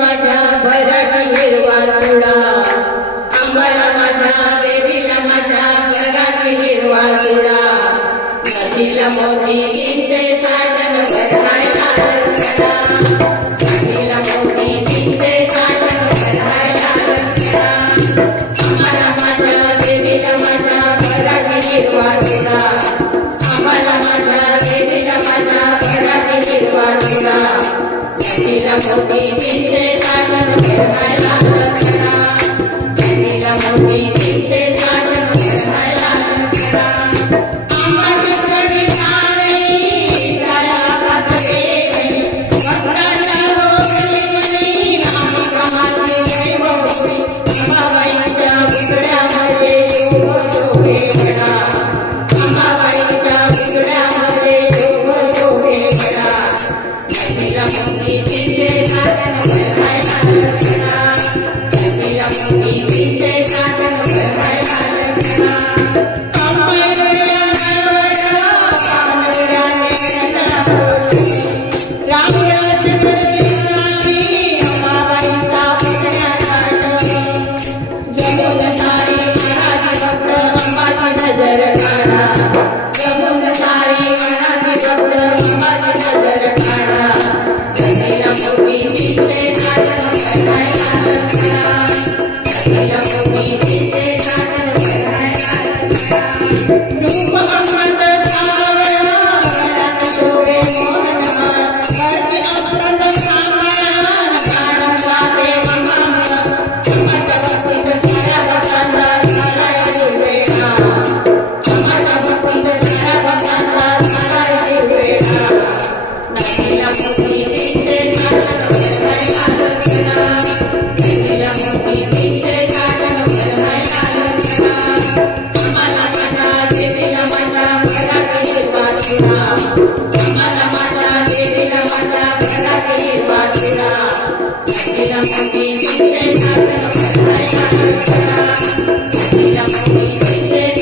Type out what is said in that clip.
माझ्या भराटी हिरवा चुडा, अंबाला माझ्या देवीला माझ्या भराटी हिरवा चुडा, नदीला मोती 360 भरायला रस्ता, नदीला मोती 360 भरायला रस्ता, अंबाला माझ्या देवीला माझ्या भराटी हिरवा चुडा, अंबाला माझ्या देवीला माझ्या भराटी हिरवा चुडा, नदीला मोती 360 भरायला रस्ता, नदीला मोती 360 भरायला रस्ता, आंबा शुक्राची सावली गाया कातरे भक्तांच्या होळीमध्ये नामी कामाची वैभवपुरी, अंबाबाईच्या बुगड्यामध्ये शोभतो रेवडा, अंबाबाईच्या बुगड्यामध्ये शोभतो रेवडा, नदीला मोती 360 भरायला रस्ता, नदीला मोती 360 भरायला रस्ता, अंबाईवरल्या नळवरला कानवल्या नेरंगला रामराज करती अंबाबाईचा बुगड्याचा टोक, जमून सारी मराठी भक्त अंबाची नजर काढा, जमून सारी मराठी भक्त अंबाची नजर काढा, नदीला मोती 360 भरायला रस्ता, नदीला मोती 360 भरायला रस्ता, रूप अंबाचं सावळं गळ्यात शोभे मोहनहार, करती अत्तंड सांभाळण गाणं गाते अंबामुळं, अंबाच्या भक्तीत साऱ्या भक्तांचा झालाय वेडा, अंबाच्या भक्तीत साऱ्या भक्तांचा झालाय वेडा, नदीला मोती 360 भरायला रस्ता, नदीला मोती 360 भरायला रस्ता, अंबाला माझ्या देवीला माझ्या भराटी हिरवा चुडा, अंबाला माझ्या देवीला माझ्या भराटी हिरवा चुडा, नदीला मोती 360 भरायला रस्ता, नदीला मोती 360